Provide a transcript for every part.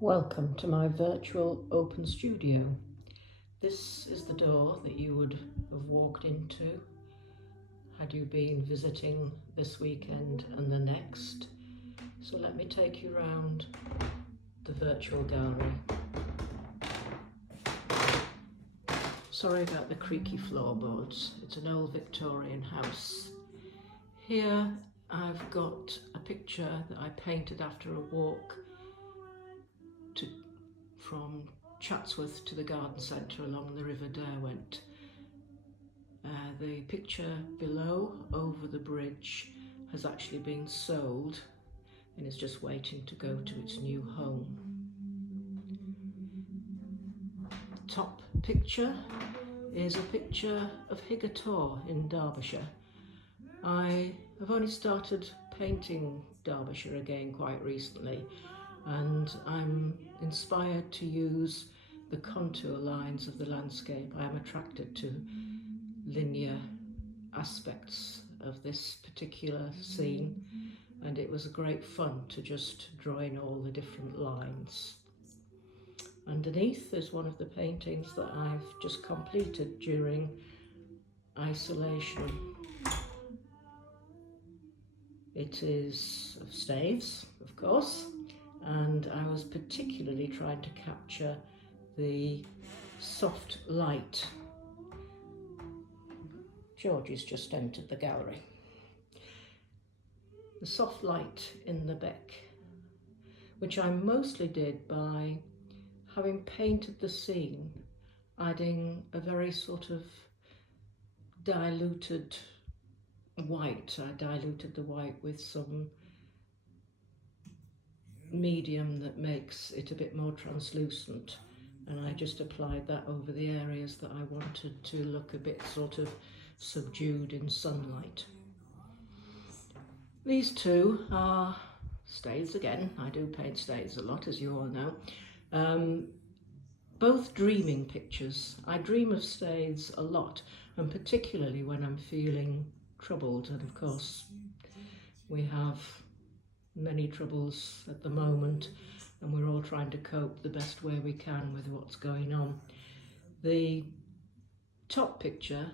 Welcome to my virtual open studio. This is the door that you would have walked into had you been visiting this weekend and the next. So let me take you around the virtual gallery. Sorry about the creaky floorboards. It's an old Victorian house. Here I've got a picture that I painted after a walk from Chatsworth to the garden centre along the River Derwent. The picture below, over the bridge, has actually been sold and is just waiting to go to its new home. The top picture is a picture of Higator in Derbyshire. I have only started painting Derbyshire again quite recently, and I'm inspired to use the contour lines of the landscape. I am attracted to linear aspects of this particular scene, and it was great fun to just draw in all the different lines. Underneath is one of the paintings that I've just completed during isolation. It is of staves, of course, and I was particularly trying to capture the soft light. Georgie's just entered the gallery. The soft light in the beck, which I mostly did by having painted the scene, adding a very sort of diluted white. I diluted the white with some medium that makes it a bit more translucent, and I just applied that over the areas that I wanted to look a bit sort of subdued in sunlight. These two are staves again. I do paint staves a lot, as you all know. Both dreaming pictures. I dream of staves a lot, and particularly when I'm feeling troubled, and of course we have many troubles at the moment, and we're all trying to cope the best way we can with what's going on. The top picture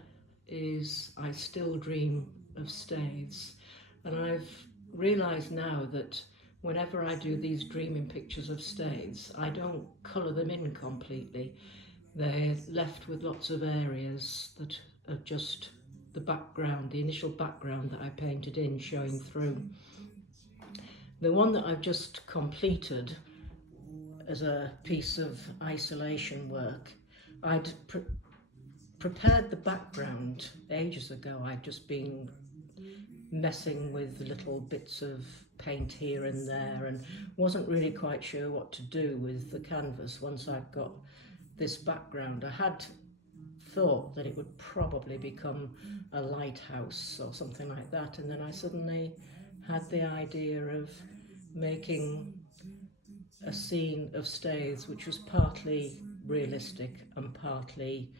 is I still dream of staves, and I've realised now that whenever I do these dreaming pictures of staves, I don't colour them in completely. They're left with lots of areas that are just the background, the initial background that I painted in, showing through. The one that I've just completed as a piece of isolation work, I'd prepared the background ages ago. I'd just been messing with little bits of paint here and there and wasn't really quite sure what to do with the canvas once I'd got this background. I had thought that it would probably become a lighthouse or something like that, and then I suddenly had the idea of making a scene of staves which was partly realistic and partly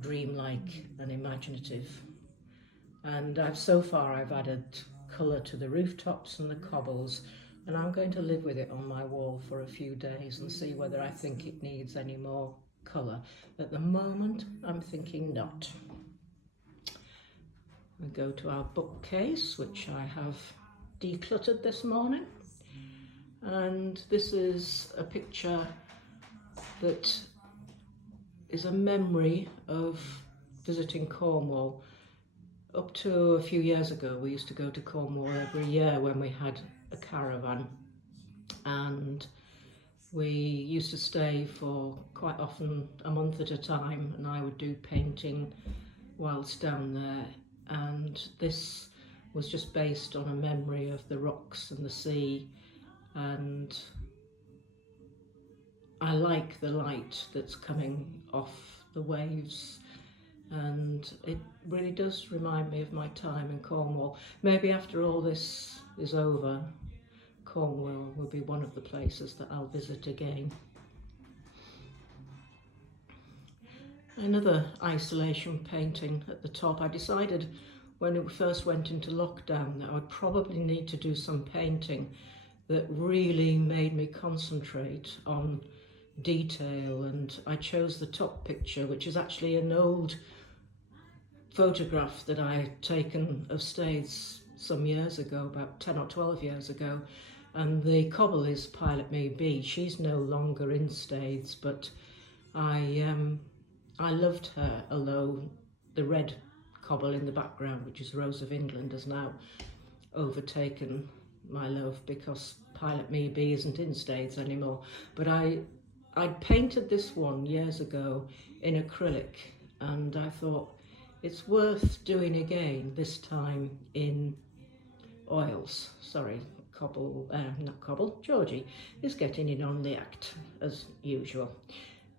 dreamlike and imaginative. And so far I've added colour to the rooftops and the cobbles, and I'm going to live with it on my wall for a few days and see whether I think it needs any more colour. At the moment I'm thinking not. We go to our bookcase, which I have decluttered this morning, and this is a picture that is a memory of visiting Cornwall. Up to a few years ago, we used to go to Cornwall every year when we had a caravan, and we used to stay for quite often a month at a time, and I would do painting whilst down there. And this was just based on a memory of the rocks and the sea, and I like the light that's coming off the waves, and it really does remind me of my time in Cornwall. Maybe after all this is over, Cornwall will be one of the places that I'll visit again. Another isolation painting at the top. I decided when it first went into lockdown that I would probably need to do some painting that really made me concentrate on detail. And I chose the top picture, which is actually an old photograph that I'd taken of Staithes some years ago, about 10 or 12 years ago. And the cobble is Pilot Me Be. She's no longer in Staithes, but I loved her, although the red cobble in the background, which is Rose of England, has now overtaken my love because Pilot Me Be isn't in Staithes anymore. But I'd painted this one years ago in acrylic, and I thought it's worth doing again, this time in oils. Sorry, not Cobble, Georgie is getting in on the act as usual.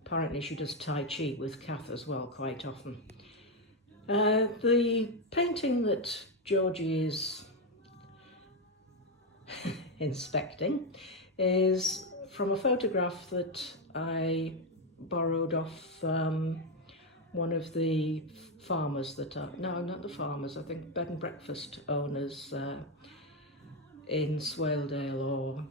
Apparently she does Tai Chi with Kath as well quite often. The painting that Georgie is inspecting is from a photograph that I borrowed off one of the farmers that are, no, not the farmers, I think bed and breakfast owners in Swaledale or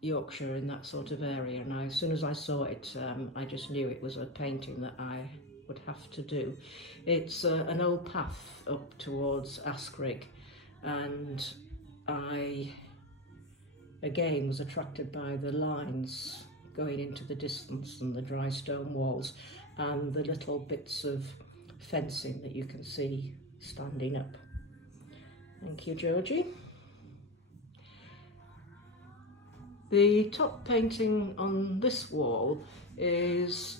Yorkshire, in that sort of area. And as soon as I saw it, I just knew it was a painting that I would have to do. It's an old path up towards Askrigg, and I again was attracted by the lines going into the distance and the dry stone walls and the little bits of fencing that you can see standing up. Thank you, Georgie. The top painting on this wall is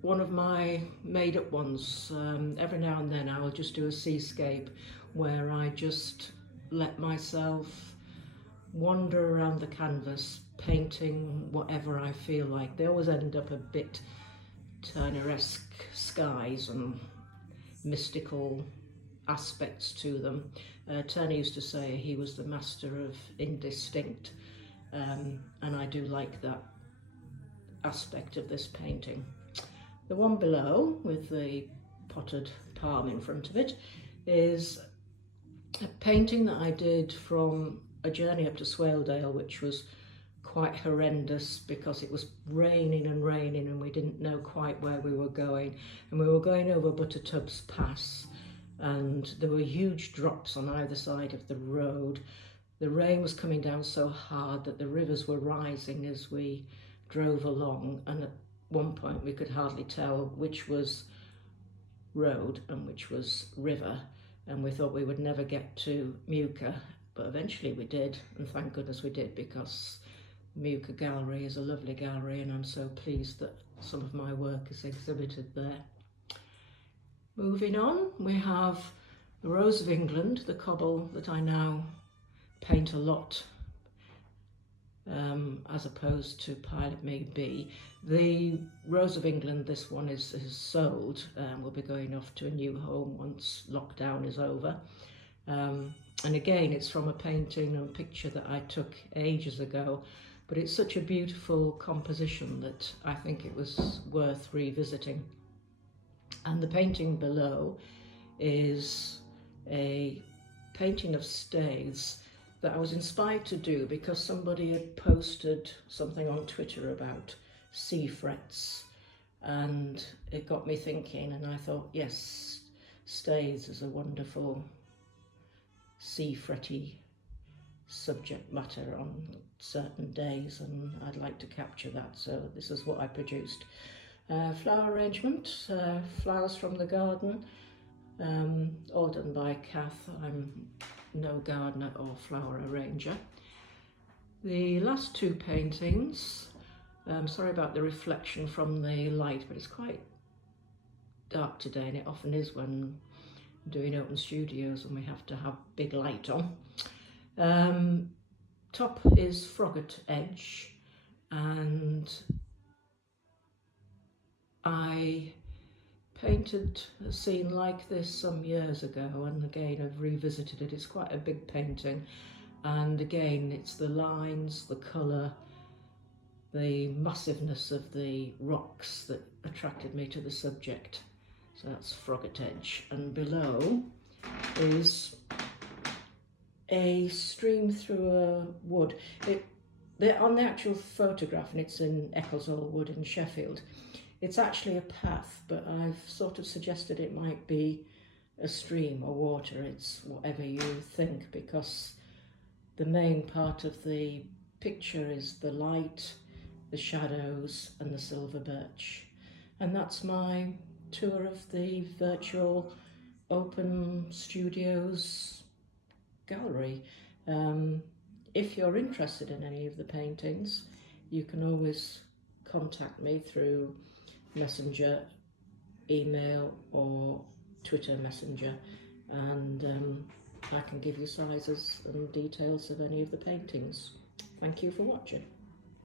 one of my made-up ones. Every now and then I will just do a seascape where I just let myself wander around the canvas, painting whatever I feel like. They always end up a bit Turner-esque skies and mystical aspects to them. Turner used to say he was the master of indistinct, and I do like that aspect of this painting. The one below, with the potted palm in front of it, is a painting that I did from a journey up to Swaledale, which was quite horrendous because it was raining and raining and we didn't know quite where we were going, and we were going over Buttertub's Pass and there were huge drops on either side of the road. The rain was coming down so hard that the rivers were rising as we drove along, and at one point we could hardly tell which was road and which was river, and we thought we would never get to Muka, but eventually we did, and thank goodness we did, because Muka Gallery is a lovely gallery and I'm so pleased that some of my work is exhibited there. Moving on, we have the Rose of England, the cobble that I now paint a lot as opposed to Pilot Me Be. The Rose of England, this one is sold, we'll be going off to a new home once lockdown is over. And again, it's from a painting and picture that I took ages ago, but it's such a beautiful composition that I think it was worth revisiting. And the painting below is a painting of Staithes that I was inspired to do because somebody had posted something on Twitter about sea frets, and it got me thinking, and I thought, yes, Staithes is a wonderful sea fretty subject matter on certain days, and I'd like to capture that, so this is what I produced. Flower arrangement, flowers from the garden, all done by Kath. I'm no gardener or flower arranger. The last two paintings, sorry about the reflection from the light, but it's quite dark today, and it often is when doing open studios and we have to have big light on. Top is Froggatt Edge, and I painted a scene like this some years ago, and again I've revisited it. It's quite a big painting, and again it's the lines, the colour, the massiveness of the rocks that attracted me to the subject. So that's Froggatt Edge, and below is a stream through a wood. On the actual photograph, and it's in Ecclesall Wood in Sheffield, it's actually a path, but I've sort of suggested it might be a stream or water. It's whatever you think, because the main part of the picture is the light, the shadows and the silver birch. And that's my tour of the virtual open studios gallery. If you're interested in any of the paintings, you can always contact me through Messenger, email or Twitter Messenger, and I can give you sizes and details of any of the paintings. Thank you for watching.